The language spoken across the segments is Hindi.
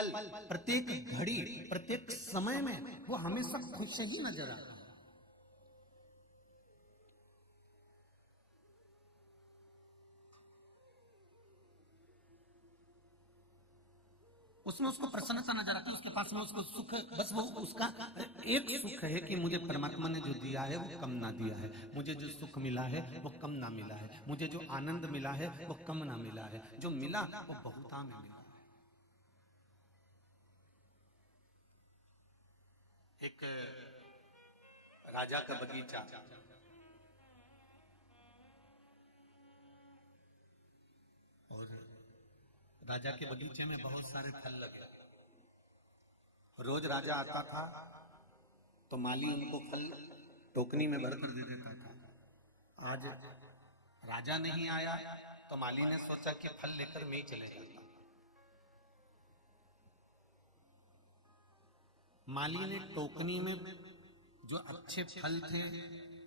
पल, प्रत्येक घड़ी, प्रत्येक समय में वो हमेशा खुश ही नजर आता है। उसमें उसको प्रसन्नता नजर आती है, उसके पास में उसको सुख, बस वो उसका एक सुख है कि मुझे परमात्मा ने जो दिया है वो कम ना दिया है, मुझे जो सुख मिला है वो कम ना मिला है, मुझे जो आनंद मिला है वो कम ना मिला है, जो मिला वो बहुता में मिला है। एक राजा का बगीचा, और राजा के बगीचे में बहुत सारे फल लगे। रोज राजा आता था तो माली उनको फल टोकनी में भरकर दे देता था। आज राजा नहीं आया तो माली ने सोचा कि फल लेकर मैं ही चले जाता। माली ने टोकनी में जो अच्छे फल थे,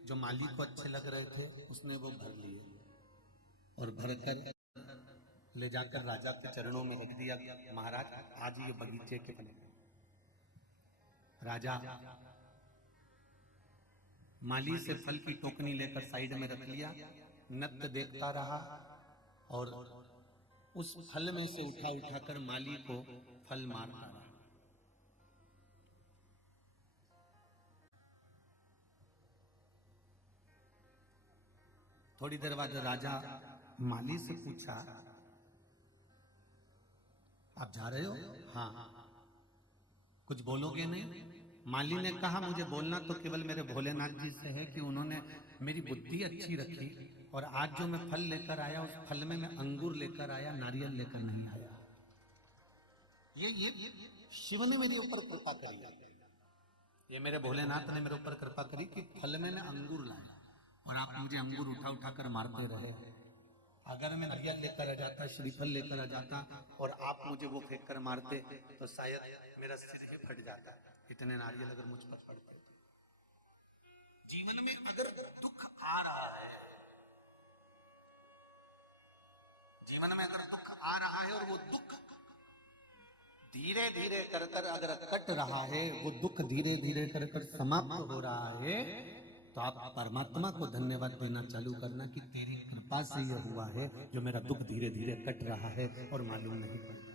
जो माली को अच्छे लग रहे थे, उसने वो भर लिए और भरकर ले जाकर राजा के चरणों में रख दिया। महाराज आज ये बगीचे के फल। राजा माली से फल की टोकनी लेकर साइड में रख लिया, नत्थ देखता रहा और उस फल में से उठा उठाकर माली को फल मारता रहा। थोड़ी देर बाद राजा माली से पूछा, आप जा रहे हो? हाँ। कुछ बोलोगे नहीं? माली ने कहा, मुझे बोलना तो केवल मेरे भोलेनाथ जी से है कि उन्होंने मेरी बुद्धि अच्छी रखी और आज जो मैं फल लेकर आया उस फल में मैं अंगूर लेकर आया, नारियल लेकर नहीं आया। ये शिव ने मेरे ऊपर कृपा करी, ये मेरे भोलेनाथ ने मेरे ऊपर कृपा करी कि फल में मैं अंगूर लाया और आप मुझे अंगूर उठा उठा कर मारते रहे। अगर मैं नारियल लेकर आ जाता, श्रीफल लेकर आ जाता और आप मुझे वो फेंक कर मारते तो शायद मेरा सिर ही फट जाता। इतने नारियल अगर मुझ पर पड़ते। जीवन में अगर दुख आ रहा है, जीवन में अगर दुख आ रहा है और वो दुख धीरे धीरे कर कर अगर कट रहा है, वो दुख धीरे धीरे कर कर समाप्त हो रहा है, तो आप परमात्मा को धन्यवाद देना चालू करना कि तेरी कृपा से यह हुआ है जो मेरा दुख धीरे धीरे कट रहा है और मालूम नहीं पड़ता।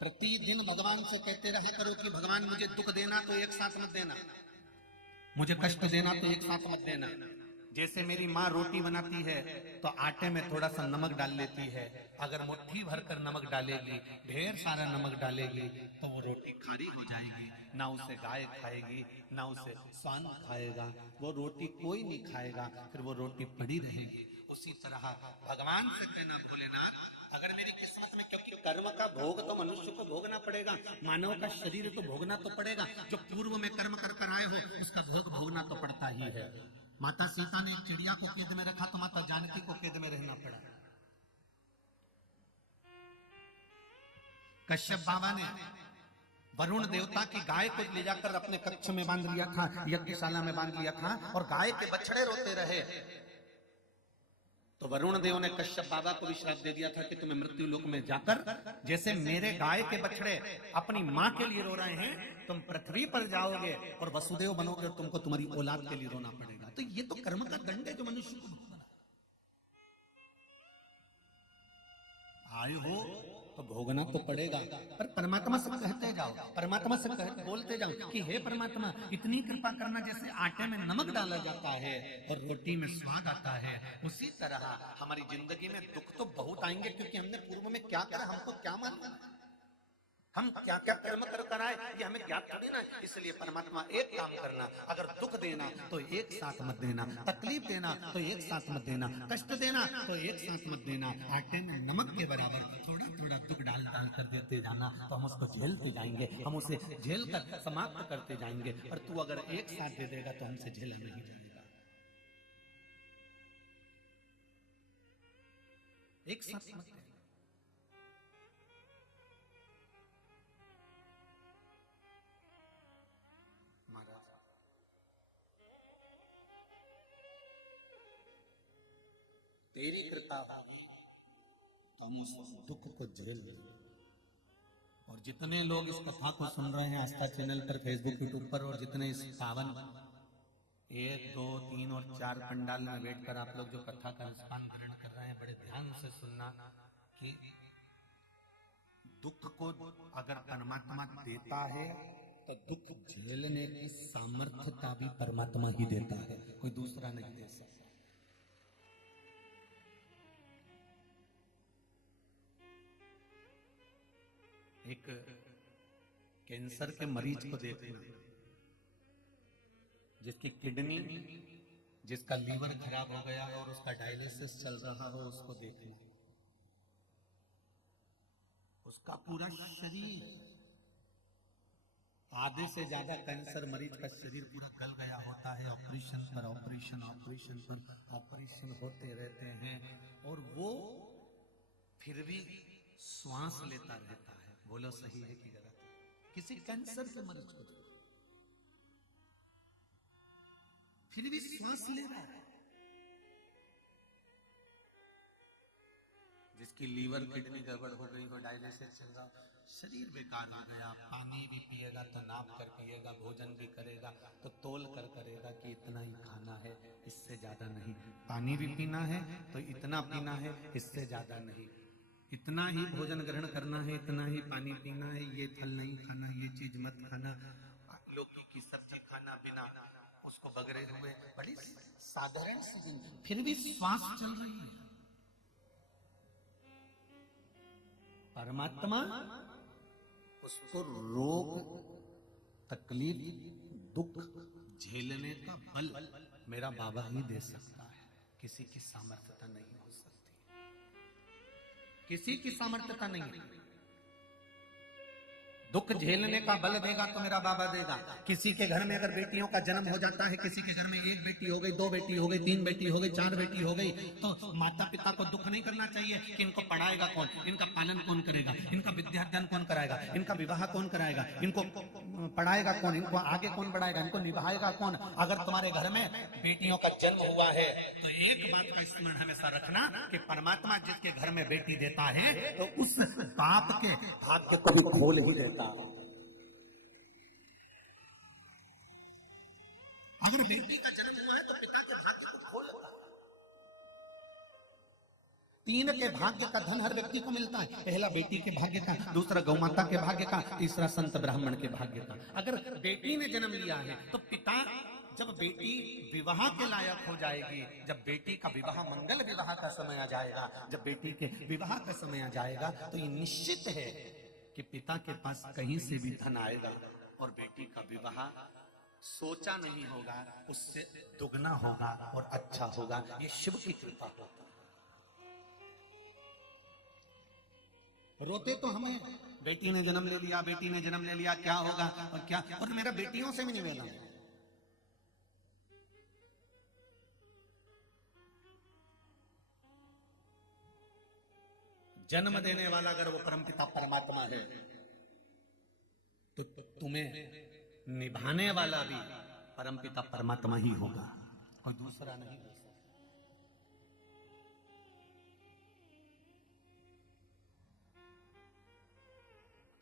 प्रतिदिन भगवान से कहते रहा करो कि भगवान मुझे दुख देना तो एक साथ मत देना, मुझे कष्ट देना तो एक साथ मत देना। जैसे मेरी माँ रोटी बनाती है तो आटे में थोड़ा सा नमक डाल लेती है, अगर मुट्ठी भरकर नमक डालेगी, ढेर सारा नमक डालेगी तो वो रोटी खारी हो जाएगी, ना उसे गाय खाएगी ना उसे सांड खाएगा, वो रोटी कोई नहीं खाएगा, फिर वो रोटी पड़ी रहेगी। उसी तरह भगवान से कहना, भोलेनाथ अगर मेरी किस्मत में, क्योंकि कर्म का भोग तो मनुष्य को भोगना पड़ेगा, मानव का शरीर तो भोगना तो पड़ेगा, जो पूर्व में कर्म कर कर आए हो उसका भोग भोगना तो पड़ता ही है। माता सीता ने एक चिड़िया को कैद में रखा तो माता जानकी को कैद में रहना पड़ा। कश्यप बाबा ने वरुण देवता की गाय को ले जाकर अपने कक्ष में बांध लिया था, यज्ञशाला में बांध लिया था, और गाय के बछड़े रोते रहे तो वरुण देव ने कश्यप बाबा को भी श्राप दे दिया था कि तुम्हें मृत्यु लोक में जाकर, जैसे मेरे गाय के बछड़े अपनी मां के लिए रो रहे हैं, तुम पृथ्वी पर जाओगे और वसुदेव बनोगे और तुमको तुम्हारी औलाद के लिए रोना पड़ेगा। तो ये तो कर्म का दंड है जो मनुष्य को भोगना। आए हो तो भोगना तो पड़ेगा, पर परमात्मा से कहते जाओ, परमात्मा से बोलते जाओ कि हे परमात्मा इतनी कृपा करना, जैसे आटे में नमक डाला जाता है और रोटी में स्वाद आता है, उसी तरह हमारी जिंदगी में दुख तो बहुत आएंगे, क्योंकि हमने पूर्व में क्या करा हमको क्या मालूम, हम क्या क्या कर्म कर कर आए ये हमें ज्ञात थोड़ी ना। इसलिए परमात्मा एक काम करना, अगर दुख देना तो एक साथ मत देना, तकलीफ देना तो एक साथ मत देना, कष्ट देना तो एक साथ मत देना, आटे में नमक के बराबर थोड़ा थोड़ा दुख डाल डाल कर देते जाना, तो हम उसको झेलते जाएंगे, हम उसे झेल कर समाप्त करते जाएंगे। और तू अगर एक साथ दे देगा तो हमसे झेला नहीं जाएगा। एक साथ मत देना। तेरी कृपा होगी हम उस दुख को झेल लें। और जितने लोग इस कथा को सुन रहे हैं आस्था चैनल पर, फेसबुक, यूट्यूब पर, और जितने इस पावन 1, 2, 3 और 4 पंडाल में बैठकर आप लोग जो कथा का निष्पान ग्रहण कर रहे हैं, बड़े ध्यान से सुनना कि दुख को अगर परमात्मा देता है तो दुख झेलने की सामर्थ्यता भी परमात्मा ही देता है, कोई दूसरा नहीं दे सकता। एक कैंसर के मरीज को देखना, जिसकी किडनी, जिसका लीवर खराब हो गया और उसका डायलिसिस चल रहा हो, उसको देखना। उसका पूरा शरीर, आधे से ज्यादा कैंसर मरीज का शरीर पूरा गल गया होता है। ऑपरेशन पर ऑपरेशन, ऑपरेशन पर ऑपरेशन होते रहते हैं और वो फिर भी श्वास लेता रहता है। बोलो सही है कि गलत? किसी कैंसर के मरीज को फिर भी श्वास ले रहा है। जिसकी लीवर किडनी गड़बड़ हो गई हो, डायलिसिस चल रहा, शरीर बेकार हो गया, पानी भी पिएगा तो नाप कर पिएगा, भोजन भी करेगा तो तोल कर करेगा कि इतना ही खाना है, इससे ज्यादा नहीं। पानी भी पीना है तो इतना पीना है, इससे ज्यादा नहीं। इतना ही भोजन ग्रहण करना है, इतना ही पानी पीना है, ये फल नहीं खाना, ये चीज मत खाना, लौकी की सब्जी खाना बिना उसको बगरे हुए, बड़ी साधारण सी जिंदगी, फिर भी श्वास चल रही है। परमात्मा उसको रोग, तकलीफ, दुख झेलने का बल मेरा बाबा ही दे सकता है। किसी की सामर्थ्यता नहीं हो सकती, किसी की सामर्थ्यता नहीं है। दुख झेलने का बल देगा तो मेरा बाबा देगा। किसी के घर में अगर बेटियों का जन्म हो जाता है, किसी के घर में 1 बेटी हो गई, 2 बेटी हो गई, 3 बेटी हो गई, 4 बेटी हो गई, तो माता पिता को दुख नहीं करना चाहिए कि इनको पढ़ाएगा कौन, इनका पालन कौन करेगा, इनका विद्याध्ययन कौन कराएगा, इनका विवाह कौन कराएगा, इनको पढ़ाएगा कौन, इनको आगे कौन बढ़ाएगा, इनको निभाएगा कौन। अगर तुम्हारे घर में बेटियों का जन्म हुआ है तो एक बात का स्मरण हमेशा रखना कि परमात्मा जिसके घर में बेटी देता है तो उस बाप के भाग्य को भी खोल ही देता। अगर बेटी का जन्म हुआ है तो पिता के भाग्य को खोल देता। 3 के भाग्य का धन हर व्यक्ति को मिलता है। पहला बेटी के भाग्य का, दूसरा गौमाता के भाग्य का, तीसरा संत ब्राह्मण के भाग्य का। अगर बेटी ने जन्म लिया है तो पिता, जब बेटी विवाह के लायक हो जाएगी, जब बेटी का विवाह, मंगल विवाह का समय आ जाएगा, जब बेटी के विवाह का समय आ जाएगा तो ये निश्चित है कि पिता के पास कहीं से भी धन आएगा और बेटी का विवाह सोचा नहीं होगा, उससे दुगना होगा और अच्छा होगा। ये शिव की कृपा होता है। रोते तो हमें, बेटी ने जन्म ले लिया, बेटी ने जन्म ले लिया, क्या होगा और क्या। और मेरा बेटियों से भी निवेदन है, जन्म देने वाला अगर वो परमपिता परमात्मा है तो तुम्हें निभाने वाला भी परमपिता परमात्मा ही होगा, कोई दूसरा नहीं हो सकता।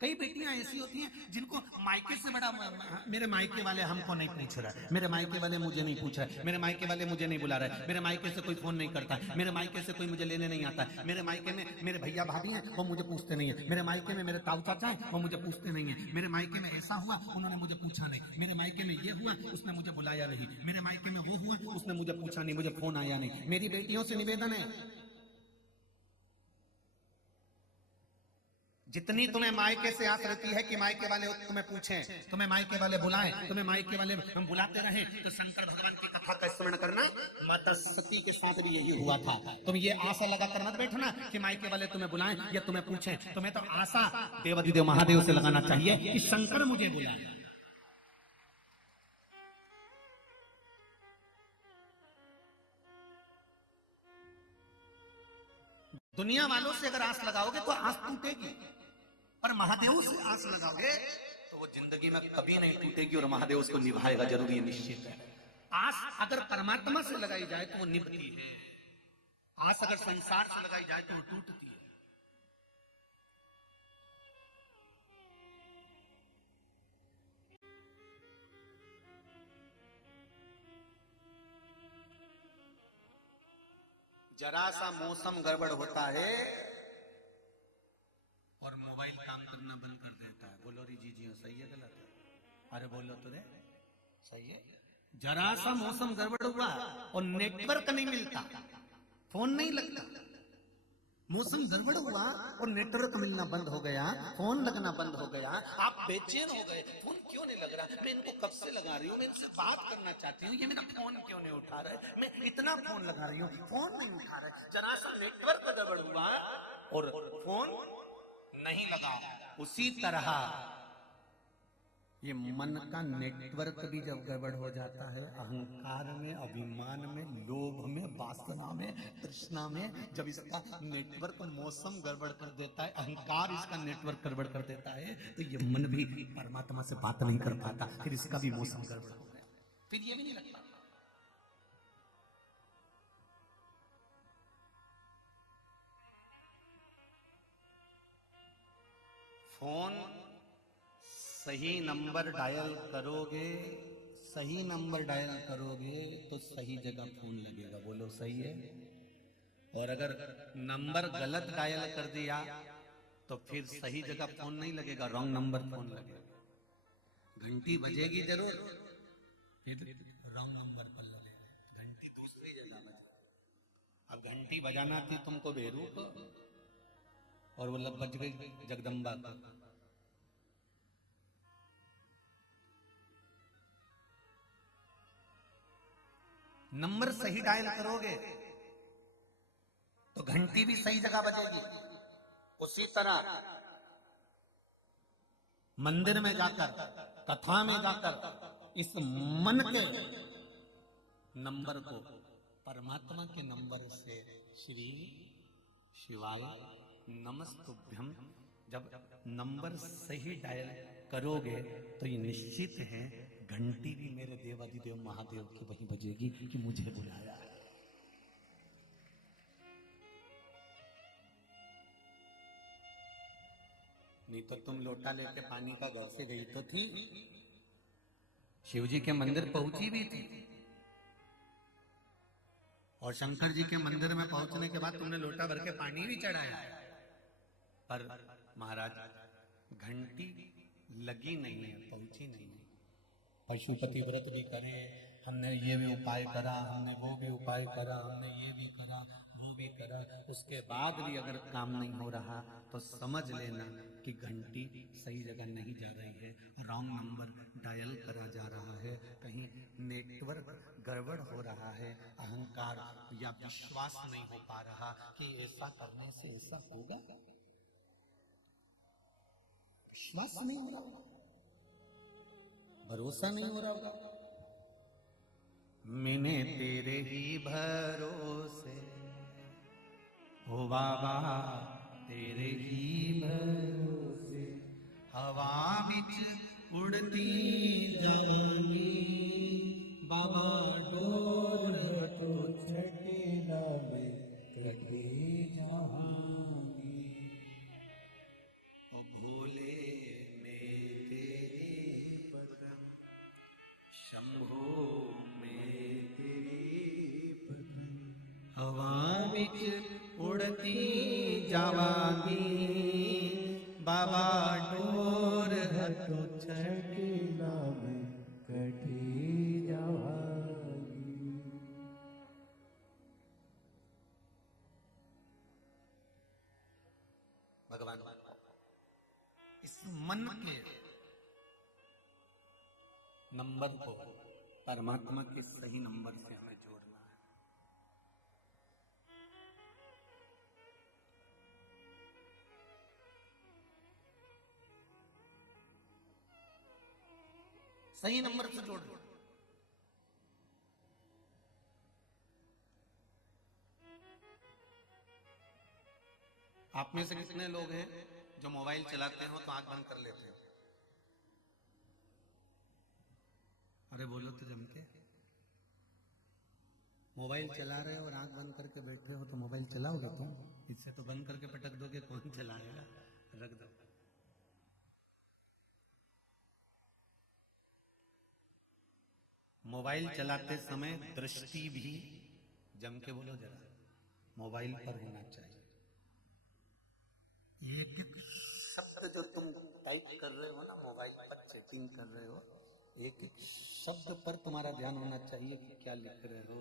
कई बेटियां ऐसी होती हैं जिनको मायके से बड़ा, मेरे मायके वाले हमको नहीं पूछ रहा है, मेरे मायके वाले मुझे नहीं पूछ रहा है, मेरे मायके वाले मुझे नहीं बुला रहा है, मेरे मायके से कोई फोन नहीं करता है, मेरे मायके से कोई मुझे लेने नहीं आता है, मेरे मायके में मेरे भैया भाभी हैं वो मुझे पूछते नहीं है, मेरे मायके में मेरे ताऊ चाचा है वो मुझे पूछते नहीं है, मेरे मायके में ऐसा हुआ उन्होंने मुझे पूछा नहीं, मेरे मायके में ये हुआ उसने मुझे बुलाया नहीं, मेरे मायके में वो हुआ उसने मुझे पूछा नहीं, मुझे फोन आया नहीं। मेरी बेटियों से निवेदन है, जितनी तुम्हें मायके से आस रहती है कि मायके वाले तुम्हें पूछें, तुम्हें मायके वाले बुलाएं, तुम्हें मायके वाले हम बुलाते रहे, तो शंकर भगवान की कथा का स्मरण करना। माता सती के साथ भी यही हुआ था। तुम ये आशा लगा कर मत बैठना कि मायके वाले तुम्हें बुलाएं या तुम्हें पूछें, तुम्हें तो आशा देवाधिदेव महादेव से लगाना चाहिए कि शंकर मुझे बुलाए। दुनिया वालों से अगर आस लगाओगे तो आस टूटेगी, पर महादेव से आस लगाओगे तो वो जिंदगी में कभी नहीं टूटेगी और महादेव उसको निभाएगा जरूर, ये निश्चित है। आस अगर परमात्मा से लगाई जाए तो वो निभती है, आस अगर संसार से लगाई जाए तो वो टूटती है। जरा सा मौसम गड़बड़ होता है और मोबाइल काम करना बंद कर देता है। बोलो री जी जी सही है गलत है? अरे बोलो तो रे सही है। जरा सा मौसम गड़बड़ हुआ और नेटवर्क नहीं मिलता, फोन नहीं लगता। मौसम गड़बड़ हुआ और नेटवर्क मिलना बंद हो गया, फोन लगना बंद हो गया, आप बेचैन हो गए, फोन क्यों नहीं लग रहा, मैं इनको कब से लगा रही हूँ, मैं इनसे बात करना चाहती हूँ, ये मेरा फोन क्यों नहीं उठा रहा है, मैं इतना फोन लगा रही हूँ, फोन नहीं उठा रहा है। जरा सा नेटवर्क गड़बड़ हुआ और फोन नहीं लगा। उसी तरह ये मन का नेटवर्क भी जब गड़बड़ हो जाता है, अहंकार में, अभिमान में, लोभ में, वासना में, तृष्णा में, जब इसका नेटवर्क मौसम गड़बड़ कर देता है, अहंकार इसका नेटवर्क गड़बड़ कर देता है, तो ये मन भी परमात्मा से बात नहीं कर पाता, फिर इसका भी मौसम गड़बड़ हो गया, फिर ये भी नहीं लगता। फोन सही नंबर डायल करोगे, सही नंबर डायल करोगे तो सही जगह फोन लगेगा। बोलो सही है? और अगर नंबर गलत डायल कर दिया तो फिर सही जगह फोन नहीं लगेगा, रॉन्ग नंबर फोन लगेगा। घंटी बजेगी जरूर, फिर रॉन्ग नंबर पर लगेगा, घंटी दूसरी जगह बजेगी। अब घंटी बजाना थी तुमको बेरू को और वो लग बज गई जगदम्बा को। नंबर सही डायल करोगे तो घंटी भी सही जगह बजेगी। उसी तरह मंदिर में जाकर, कथा में जाकर इस मन के नंबर को परमात्मा के नंबर से श्री शिवाय नमस्तुभ्यम जब नंबर सही डायल करोगे तो ये निश्चित है घंटी भी मेरे देवाधिदेव महादेव की वही बजेगी कि मुझे बुलाया। नहीं तो तुम लोटा लेके पानी का घर से गई तो थी, शिव जी के मंदिर पहुंची भी थी, और शंकर जी के मंदिर में पहुंचने के बाद तुमने लोटा भर के पानी भी चढ़ाया, पर महाराज घंटी लगी नहीं है, पहुंची नहीं है। पशुपति व्रत भी करे, हमने ये भी उपाय करा, हमने वो भी उपाय करा, हमने ये भी करा, वो भी करा, उसके बाद भी अगर काम नहीं हो रहा तो समझ लेना कि घंटी सही जगह नहीं जा रही है, रॉन्ग नंबर डायल करा जा रहा है, कहीं नेटवर्क गड़बड़ हो रहा है, अहंकार या विश्वास नहीं हो पा रहा कि ऐसा करने से ऐसा होगा, विश्वास नहीं हो रहा, भरोसा नहीं हो रहा होगा। मैंने तेरे ही भरोसे हो बाबा, तेरे ही भरोसे हवा बिच उड़ती जानी बाबा, डोर तो छटे लावे कटे जहानी, ओ भोले शंभो में तेरी हवा बिच उड़ती जावागी बाबा, डोर हटो छठी लावे कठी जावागी। भगवान इस मन के नंबर को परमात्मा के सही नंबर से हमें जोड़ना है। सही नंबर से जोड़ लो। आप में से कितने लोग हैं जो मोबाइल चलाते हो तो आंख बंद कर लेते हो? अरे बोलो तो जम के। मोबाइल चला रहे हो और आंख बंद करके बैठे हो तो मोबाइल चलाओगे तुम? इससे तो बंद करके पटक दोगे, कौन चलाएगा? रख दो। मोबाइल चलाते समय दृष्टि भी जम के बोलो जरा, मोबाइल पर होना चाहिए। एक एक शब्द जो तुम टाइप कर रहे हो ना, मोबाइल पर चैटिंग कर रहे हो, एक एक शब्द पर तुम्हारा ध्यान होना चाहिए कि क्या लिख रहे हो।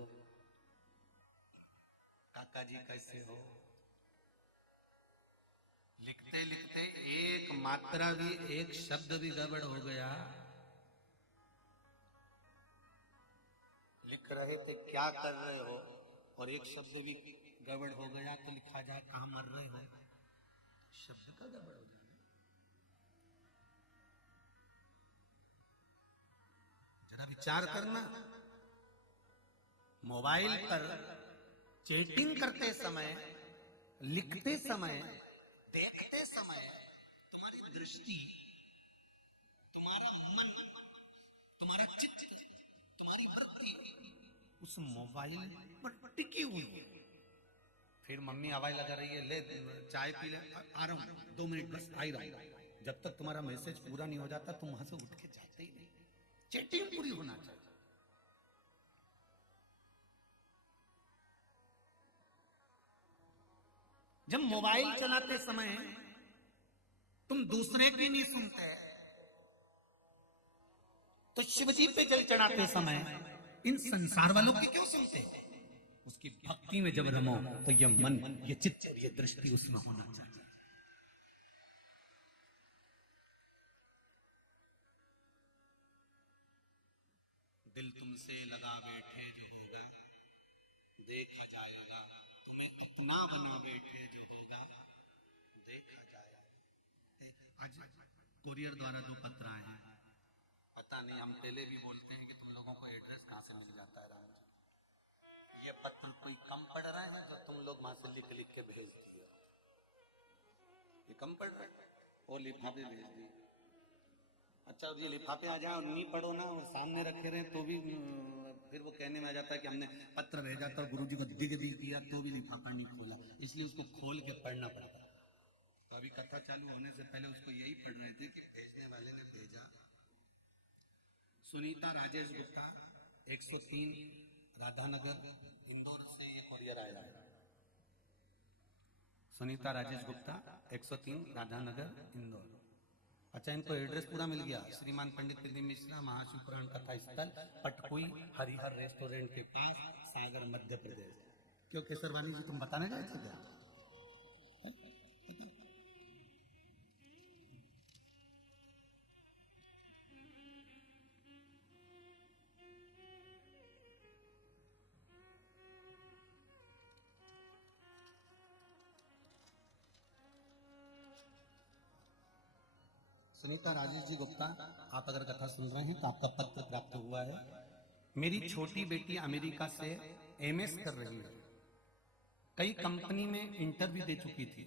काका जी कैसे हो, लिखते लिखते एक मात्रा भी, एक शब्द भी गड़बड़ हो गया, लिख रहे थे क्या कर रहे हो, और एक शब्द भी गड़बड़ हो गया तो लिखा जाए कहां मर रहे हो, शब्द का गड़बड़ हो जाए। जरा विचार करना, मोबाइल पर चैटिंग करते समय, लिखते समय, देखते समय तुम्हारी दृष्टि, तुम्हारा मन, तुम्हारा चित्त, तुम्हारी वृत्ति उस मोबाइल पर टिकी हुई है। फिर मम्मी आवाज लगा रही है, ले चाय पी ले, आ रहा हूं 2 मिनट बस, आ ही रहा हूं। जब तक तुम्हारा मैसेज पूरा नहीं हो जाता तुम वहां से उठ के जाते ही नहीं। चैटिंग पूरी होना चाहिए। जब मोबाइल चलाते समय तुम दूसरे की नहीं सुनते, तो शिवजी पे जल चढ़ाते समय इन संसार वालों की क्यों सुनते? उसकी भक्ति में जब रमो तो यह मन, यह चित्त और यह दृष्टि उसमें होना चाहिए। दिल तुमसे लगा बैठे जो होगा देखा जाएगा, तुम्हें अपना बना बैठे जो होगा देखा जाएगा। आज कोरियर द्वारा जो पत्र आए हैं, पता नहीं, हम पहले भी बोलते हैं कि तुम लोगों को एड्रेस कहां से मिल जाता है राम जी। ये पत्र कोई कम पढ़ रहा है जो तुम लोग वहां से लिख लिख के भेज दिए, ये कम पढ़ रहा है, वो लिफाफे भेज दिए। अच्छा, ये लिफाफे आ जाए और नहीं पढ़ो ना, और सामने रखे रहे तो भी फिर वो कहने में आ जाता है कि हमने पत्र भेजा था, गुरुजी को दिग भी दिया तो भी लिफाफा नहीं खोला, इसलिए उसको खोल के पढ़ना पड़ता। तो अभी कथा चालू होने से पहले उसको यही पढ़ रहे थे कि भेजने वाले ने भेजा। सुनीता राजेश गुप्ता 103 राधानगर इंदौर से ये कोरियर आया है। सुनीता राजेश गुप्ता 103 राधानगर इंदौर। अच्छा, इनको एड्रेस पूरा मिल गया। श्रीमान पंडित प्रदीप मिश्रा, महाशिव पुराण कथा स्थल, पटकुई हरिहर रेस्टोरेंट के पास, सागर मध्य प्रदेश। क्यों केसरवानी जी, तुम बताने गए थे क्या? सुनीता राजेश जी गुप्ता, आप अगर कथा सुन रहे हैं तो आपका पत्र प्राप्त हुआ है। मेरी छोटी बेटी अमेरिका से एमएस कर रही है, कई कंपनी में इंटरव्यू दे चुकी थी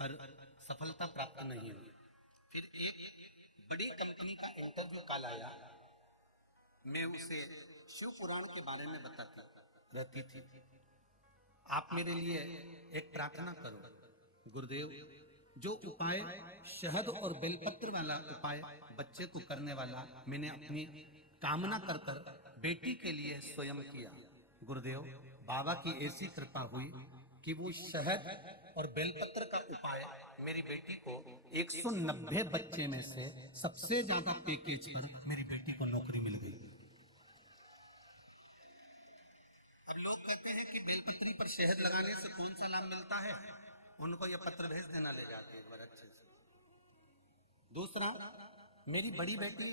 पर सफलता प्राप्त नहीं हुई। फिर एक बड़ी कंपनी का इंटरव्यू कॉल आया, मैं उसे शिव पुराण के बारे में बताती रहती थी। आप मेरे लिए एक प्रार्थना करो गुरुदेव, जो उपाय शहद और बेलपत्र वाला उपाय बच्चे को करने वाला मैंने अपनी कामना कर कर बेटी के लिए स्वयं किया। गुरुदेव, बाबा की ऐसी कृपा हुई कि वो शहद और बेलपत्र का उपाय मेरी बेटी को 190 बच्चे में से सबसे ज्यादा पैकेज पर मेरी बेटी को नौकरी मिल गई। अब लोग कहते हैं कि बेलपत्री पर शहद लगाने से कौन सा लाभ मिलता है, उनको यह पत्र भेज देना ले जाके एक बार अच्छे से। दूसरा, मेरी बड़ी बेटी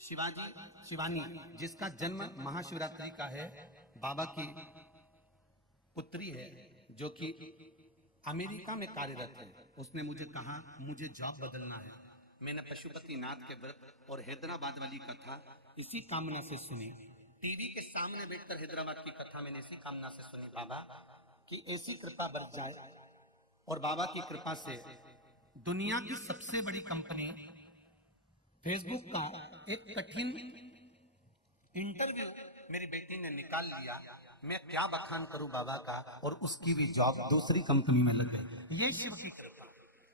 शिवानी, जिसका जन्म महाशिवरात्रि का है, बाबा की पुत्री है, जो कि अमेरिका में कार्यरत है। उसने मुझे कहा मुझे जॉब बदलना है। मैंने पशुपतिनाथ के व्रत और हैदराबाद वाली कथा इसी कामना से सुनी। टीवी के सामने बैठकर हैदराबाद की कथा मैंने इसी कामना से सुनी, बाबा कि ऐसी कृपा बरस जाए। और बाबा की कृपा से दुनिया की सबसे बड़ी कंपनी फेसबुक का एक कठिन इंटरव्यू मेरी बेटी ने निकाल लिया। मैं क्या बखान करूं बाबा का, और उसकी भी जॉब दूसरी कंपनी में लग गई। ये शिव की कृपा,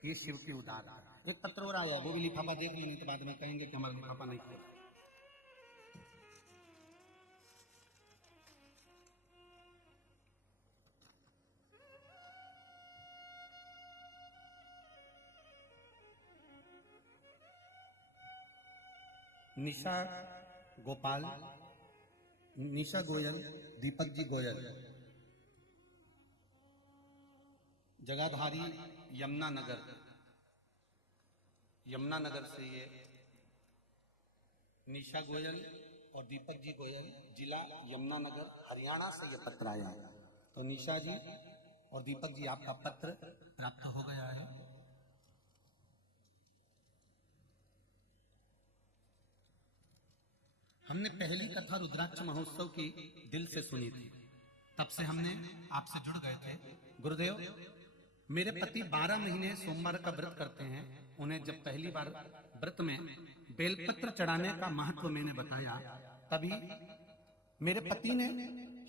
ये शिव की उदार। एक पत्र और आया, वो भी लिफाफा देख लो, नहीं तो बाद में कहेंगे कि हमारा लिफाफा नहीं खोला। निशा गोपाल, निशा गोयल, दीपक जी गोयल, जगाधारी यमुनानगर, यमुनानगर से ये निशा गोयल और दीपक जी गोयल, जिला यमुनानगर, हरियाणा से ये पत्र आया है। तो निशा जी और दीपक जी, आपका पत्र प्राप्त हो गया है। हमने पहली कथा रुद्राक्ष महोत्सव की दिल से सुनी थी, तब से हमने आपसे जुड़ गए थे। गुरुदेव, मेरे पति 12 महीने सोमवार का व्रत करते हैं। उन्हें जब पहली बार व्रत में बेलपत्र चढ़ाने का महत्व मैंने बताया, तभी मेरे पति ने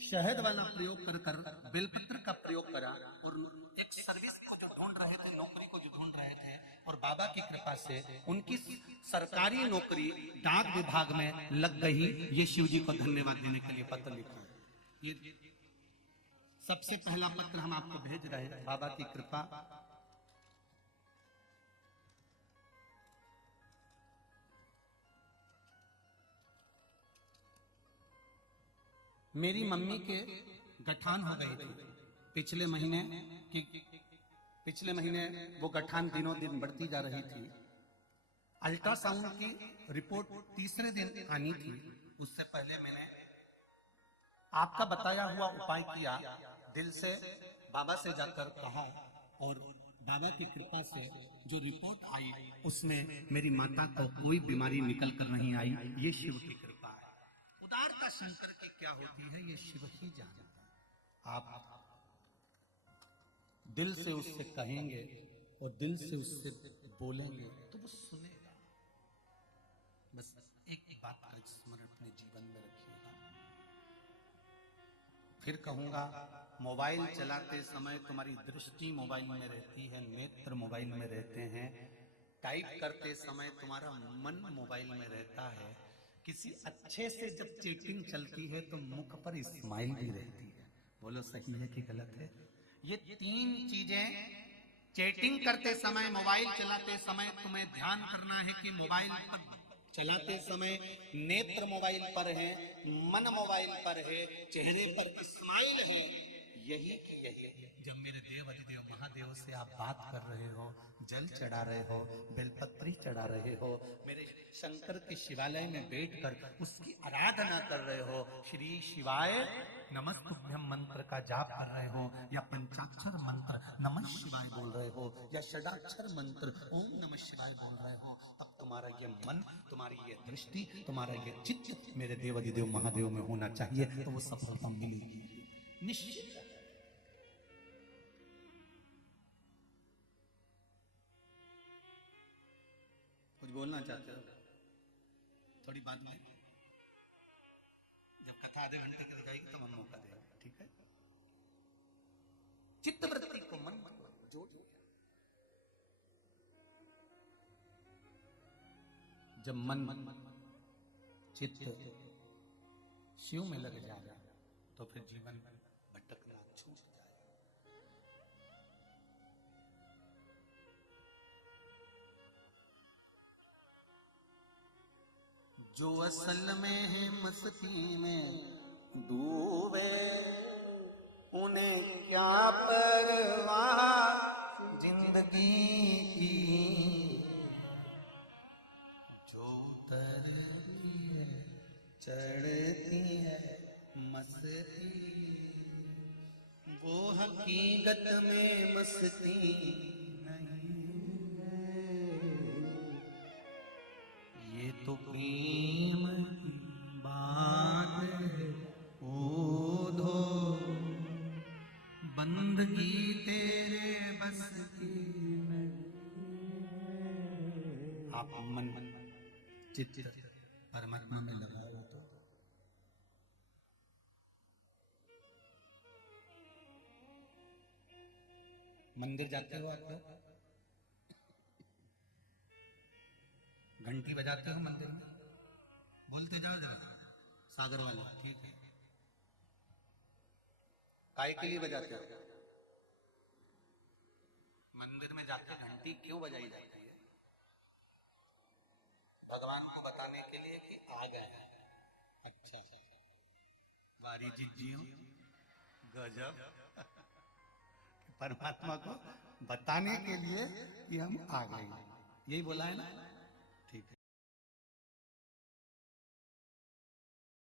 शहद वाला प्रयोग कर कर बेलपत्र का प्रयोग करा और एक सर्विस को जो ढूंढ रहे थे, नौकरी को जो ढूंढ रहे थे, और बाबा की कृपा से उनकी सरकारी नौकरी डाक विभाग में लग गई। ये शिव जी को धन्यवाद देने के लिए पत्र लिखा। ये सबसे पहला पत्र हम आपको भेज रहे हैं, बाबा की कृपा। मेरी मम्मी के गठान हो गई थी पिछले महीने वो गठान दिनों दिन बढ़ती जा रही थी। अल्ट्रासाउंड की रिपोर्ट तीसरे दिन आनी थी। उससे पहले मैंने आपका बताया हुआ उपाय किया, दिल से बाबा से जाकर कहा, और बाबा की कृपा से जो रिपोर्ट आई उसमें मेरी माता को कोई बीमारी निकल कर नहीं आई। ये शिव की कृपा है। उदारता शंकर की क्या होती है, ये शिव ही जानता है। आप दिल से उससे कहेंगे और दिल से उससे बोलेंगे तो वो सुनेगा। बस एक बात का स्मरण अपने जीवन में रखिएगा। फिर कहूंगा, मोबाइल चलाते समय तुम्हारी दृष्टि मोबाइल में रहती है, नेत्र मोबाइल में रहते हैं। टाइप करते समय तुम्हारा मन मोबाइल में रहता है। किसी अच्छे से जब चैटिंग चलती है तो मुख पर स्माइल भी रहती है। बोलो सही है कि गलत है? ये तीन चीजें चैटिंग करते समय, मोबाइल चलाते समय तुम्हें ध्यान करना है कि मोबाइल पर चलाते समय नेत्र मोबाइल पर है, मन मोबाइल पर है, चेहरे पर स्माइल है। यही जब मेरे देव अधिदेव महादेव से आप बात कर रहे हो, जल चढ़ा रहे हो, बेलपत्री चढ़ा रहे हो, मेरे शंकर के शिवालय में बैठकर उसकी आराधना कर रहे हो, श्री शिवाय नमस्तुभ्यम मंत्र का जाप कर रहे हो, या पंचाक्षर मंत्र नमः शिवाय बोल रहे हो, या षडाक्षर मंत्र ओम नमः शिवाय बोल रहे हो, तब तुम्हारा ये मन, तुम्हारी ये दृष्टि, तुम्हारा ये चित्त मेरे देव अधिदेव महादेव में होना चाहिए, तो वो सफलता मिलेगी निश्चित। कुछ बोलना चाहते हो? थोड़ी बाद में जब कथा आधे घंटे की दिखाएगी तब हम मौका देंगे, ठीक है? चित्तवृत्ति को मन जोड़, जब मन चित्त शिव में लग जाएगा तो फिर जीवन भटकना छूट जाएगा। जो असल में है मस्ती में डूबे, उन्हें क्या परवाह जिंदगी की। जो उतरती है चढ़ती है मस्ती, वो हकीकत में मस्ती नहीं है। ये तो कीमती बात है, ओ धो बंदगी तेरे बस की नहीं है। आप मन चित्त परमात्मा में लगाओ तो मंदिर जाते हो, आप लोग घंटी बजाते हो मंदिर में, बोलते जाओ जरा, सागर वाले, ठीक है? काय के लिए बजाते हो? मंदिर में जाके घंटी क्यों बजाई जाती है? भगवान को बताने के लिए कि आ गए हैं। अच्छा, बारी जिज्जियों, गजब। परमात्मा को बताने के लिए कि हम आ गए, यही बोला है ना।